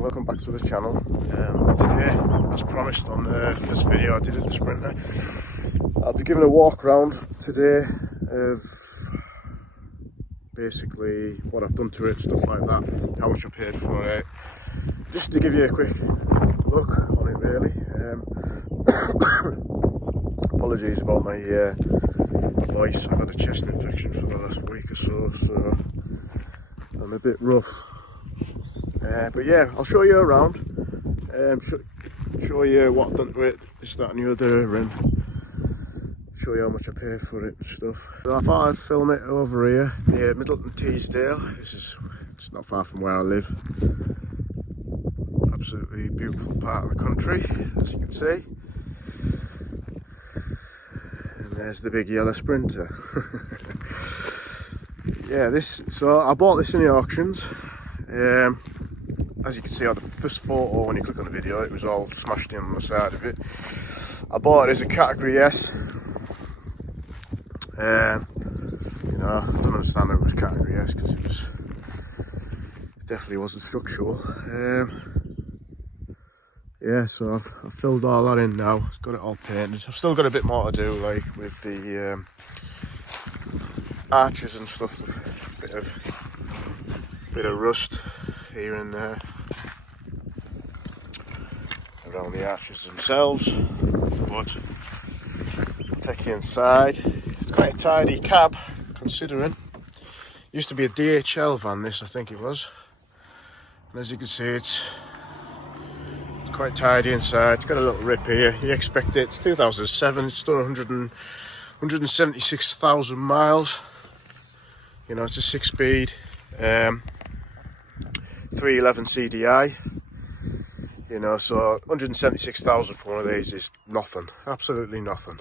welcome back to the channel. Today, as promised on the first video I did of the Sprinter, I'll be giving a walk around today of basically what I've done to it, stuff like that, how much I paid for it, just to give you a quick look on it really. Apologies about my voice. I've had a chest infection for the last week or so I'm a bit rough. But yeah, I'll show you around, show you what I've done to it, this, that and the other, and show you how much I pay for it and stuff. So I thought I'd film it over here near Middleton Teesdale. It's not far from where I live. Absolutely beautiful part of the country, as you can see. And there's the big yellow Sprinter. Yeah, so I bought this in the auctions. As you can see on the first photo, when you click on the video, it was all smashed in on the side of it. I bought it as a category S. You know, I don't understand how it was category S because it definitely wasn't structural. Yeah, so I've filled all that in now. It's got it all painted. I've still got a bit more to do, like with the arches and stuff. Bit of rust here and there around the arches themselves, but I'll take you inside. It's quite a tidy cab considering. It used to be a DHL van, this I think it was, and as you can see it's quite tidy inside. It's got a little rip here. You expect it. It's 2007, it's done 176,000 miles. You know, it's a 6-speed 311 CDI, you know, so 176,000 for one of these is nothing, absolutely nothing.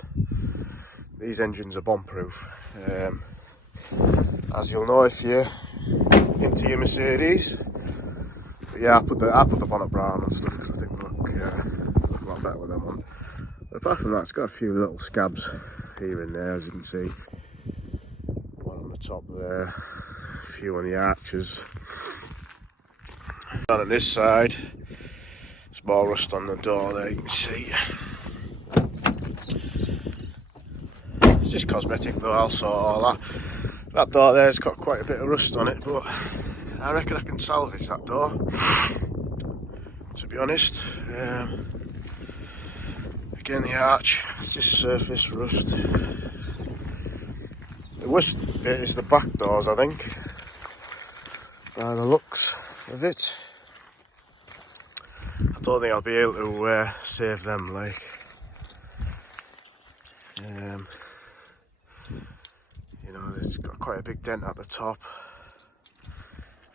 These engines are bomb-proof, as you'll know if you're into your Mercedes. But yeah, I put the bonnet brown and stuff because I think they look a lot better with them on. But apart from that, it's got a few little scabs here and there, as you can see. One on the top there, a few on the arches. Down on this side, there's more rust on the door there, you can see. It's just cosmetic though, I'll sort all that. That door there's got quite a bit of rust on it, but I reckon I can salvage that door, to be honest. Again, the arch, it's just surface rust. The worst bit is the back doors, I think, by the looks of it. I don't think I'll be able to save them, like. You know, it's got quite a big dent at the top.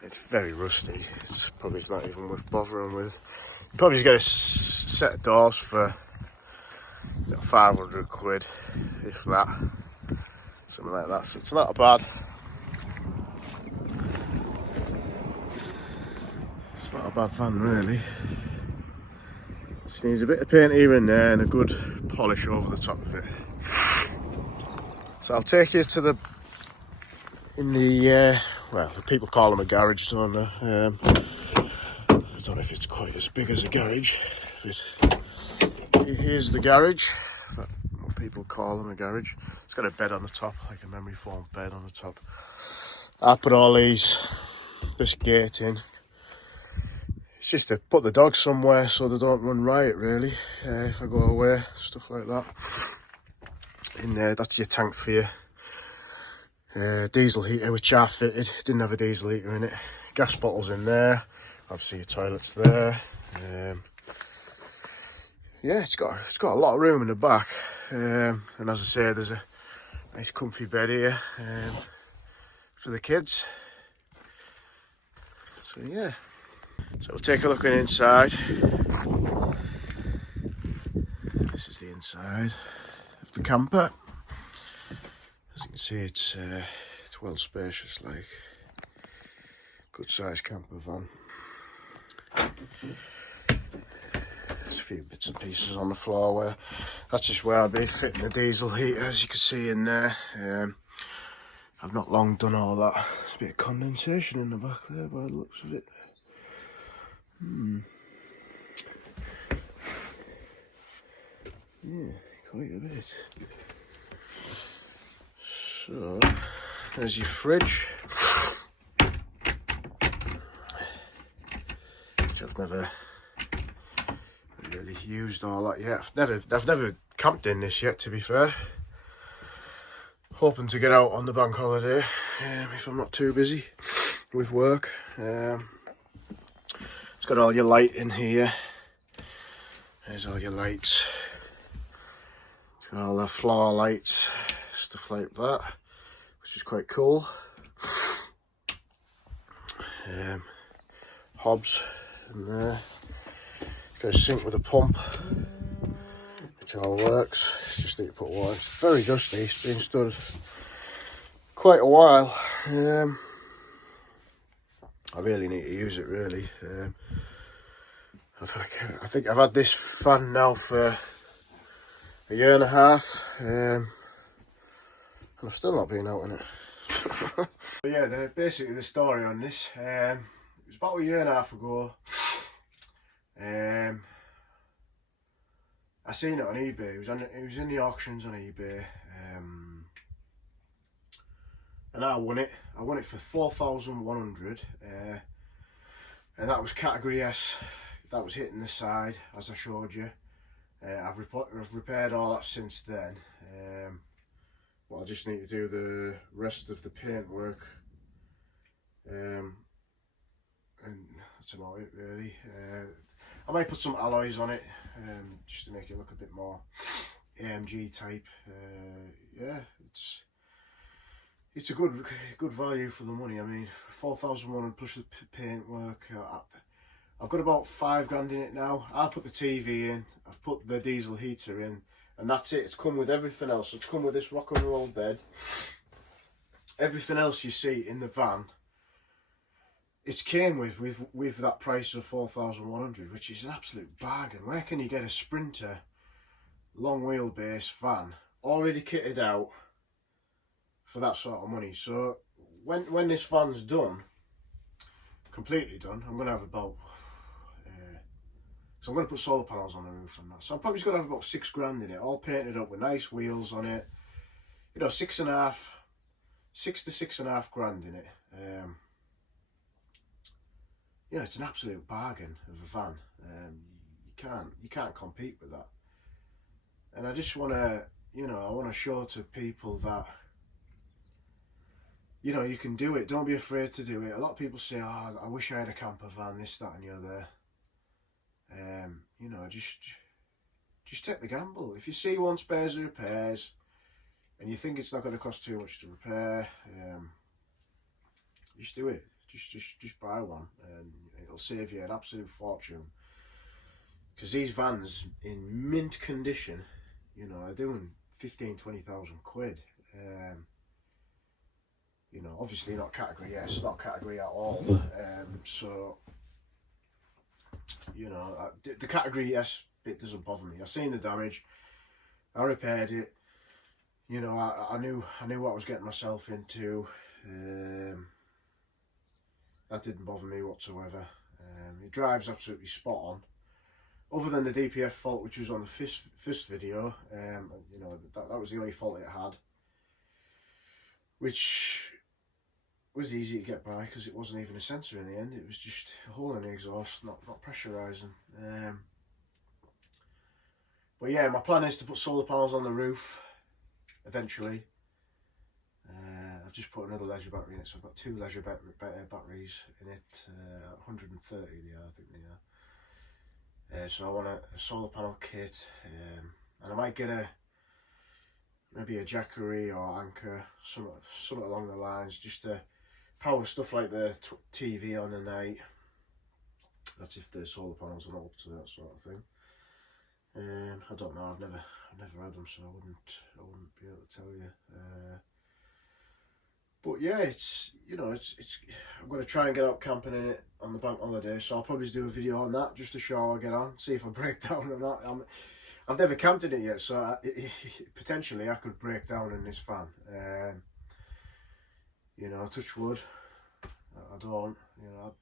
It's very rusty. It's probably not even worth bothering with. You probably just get a set of doors for 500 quid, if that. Something like that. So it's not bad. It's not a bad van really. Just needs a bit of paint here and there and a good polish over the top of it. So I'll take you to well, the people call them a garage, don't they? I don't know if it's quite as big as a garage, but here's the garage. What people call them a garage. It's got a bed on the top, like a memory foam bed on the top. I put all this gate in. It's just to put the dogs somewhere so they don't run riot really, if I go away, stuff like that. In there, that's your tank for your diesel heater, which I fitted. Didn't have a diesel heater in it. Gas bottles in there, obviously your toilets there. Yeah, it's got a lot of room in the back, and as I say, there's a nice comfy bed here for the kids. So yeah. So we'll take a look at inside. This is the inside of the camper. As you can see, it's well spacious, like good sized camper van. There's a few bits and pieces on the floor where that's just where I'll be fitting the diesel heater, as you can see in there. I've not long done all that. There's a bit of condensation in the back there by the looks of it. Yeah, quite a bit. So, there's your fridge, which I've never really used all that yet. I've never camped in this yet, to be fair. Hoping to get out on the bank holiday if I'm not too busy with work. It's got all your light in here. There's all your lights. It's got all the floor lights, stuff like that, which is quite cool. Hobs in there. Got a sink with a pump, which all works. Just need to put water. It's very dusty. It's been stood quite a while. I really need to use it, really. I think I've had this fan now for a year and a half, and I've still not been out in it. But yeah, basically the story on this, it was about a year and a half ago. I seen it on eBay. It was in the auctions on eBay, and I won it. I won it for 4,100, and that was category S. That was hitting the side, as I showed you. I've repaired all that since then. Well, I just need to do the rest of the paint work, and that's about it, really. I might put some alloys on it, just to make it look a bit more AMG type. Yeah, it's a good value for the money. I mean, 4,100 plus the paint work. I've got about £5 in it now. I put the TV in, I've put the diesel heater in, and that's it. It's come with everything else. It's come with this rock and roll bed. Everything else you see in the van, it's came with that price of 4,100, which is an absolute bargain. Where can you get a Sprinter long wheelbase van already kitted out for that sort of money? So when this van's done, completely done, I'm gonna have about so I'm going to put solar panels on the roof and that. So I'm probably just going to have about £6 in it, all painted up with nice wheels on it. You know, 6 to 6.5 grand in it. You know, it's an absolute bargain of a van. You can't compete with that. And I just want to, you know, I want to show to people that, you know, you can do it. Don't be afraid to do it. A lot of people say, oh, I wish I had a camper van, this, that and the other. You know, just take the gamble. If you see one spares the repairs and you think it's not going to cost too much to repair, just do it. Just buy one, and it'll save you an absolute fortune. Because these vans in mint condition, you know, are doing 15,000-20,000 quid. You know, obviously not category S, not category at all. So, you know, the category S bit doesn't bother me. I've seen the damage, I repaired it. You know, I knew what I was getting myself into. That didn't bother me whatsoever. It drives absolutely spot on. Other than the DPF fault, which was on the first video, you know, that was the only fault it had, which was easy to get by because it wasn't even a sensor in the end. It was just a hole in the exhaust, not pressurising. But yeah, my plan is to put solar panels on the roof eventually. I've just put another leisure battery in it, so I've got 2 leisure batteries in it. 130 they are, I think they are. So I want a solar panel kit, and I might get maybe a Jackery or Anchor, something along the lines, just to power stuff like the TV on the night. That's if the solar panels are not up to that sort of thing. I don't know. I've never had them, so I wouldn't be able to tell you. But yeah, it's, you know, it's I'm going to try and get out camping in it on the bank holiday, so I'll probably do a video on that just to show how I get on, see if I break down or not. I've never camped in it yet, so potentially I could break down in this van. You know, touch wood, I don't. You know,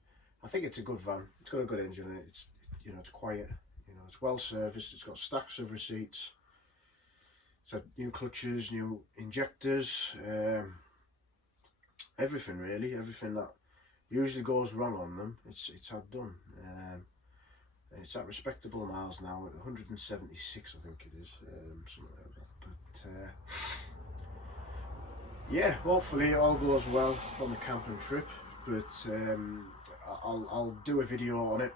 I think it's a good van. It's got a good engine in it. It's, you know, it's quiet. You know, it's well serviced. It's got stacks of receipts. It's had new clutches, new injectors, everything really. Everything that usually goes wrong on them, it's had done. And it's at respectable miles now, at 176 I think it is, something like that. But yeah, hopefully it all goes well on the camping trip. But I'll do a video on it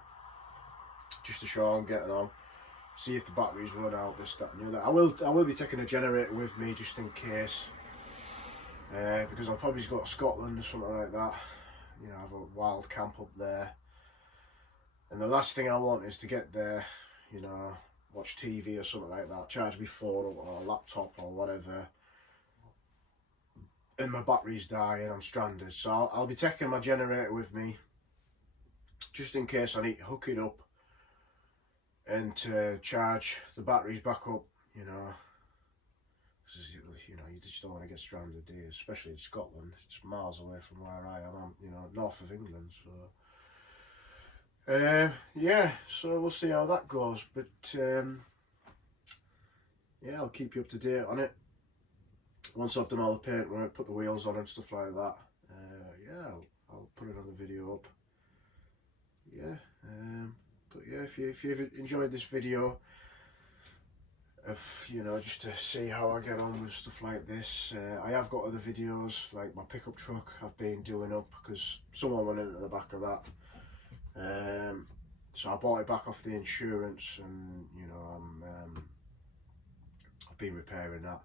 just to show I'm getting on. See if the batteries run out, this, that, and the other. I will be taking a generator with me just in case, because I'll probably go to Scotland or something like that. You know, have a wild camp up there. And the last thing I want is to get there, you know, watch TV or something like that, charge my phone or laptop or whatever, and my batteries die and I'm stranded. So I'll be taking my generator with me, just in case I need to hook it up and to charge the batteries back up, you know. Because, you know, you just don't want to get stranded, do you? Especially in Scotland. It's miles away from where I am. I'm, you know, north of England, so... yeah, so we'll see how that goes, but yeah, I'll keep you up to date on it once I've done all the paintwork, put the wheels on and stuff like that. Yeah, I'll put it on the video up. Yeah, but yeah, if you've enjoyed this video of, you know, just to see how I get on with stuff like this, I have got other videos like my pickup truck I've been doing up because someone went into the back of that. So I bought it back off the insurance, and you know, I've been repairing that.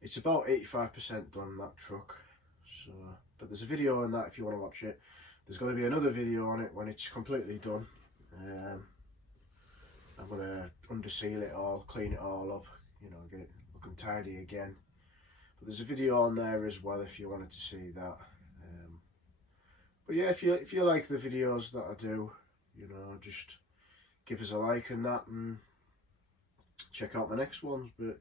It's about 85% done, that truck. So, but there's a video on that if you want to watch it. There's going to be another video on it when it's completely done. I'm going to underseal it all, clean it all up, you know, get it looking tidy again. But there's a video on there as well if you wanted to see that. But yeah, if you like the videos that I do, you know, just give us a like and that, and check out my next ones. But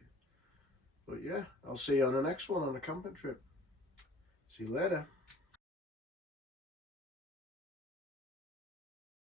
yeah, I'll see you on the next one on the camping trip. See you later.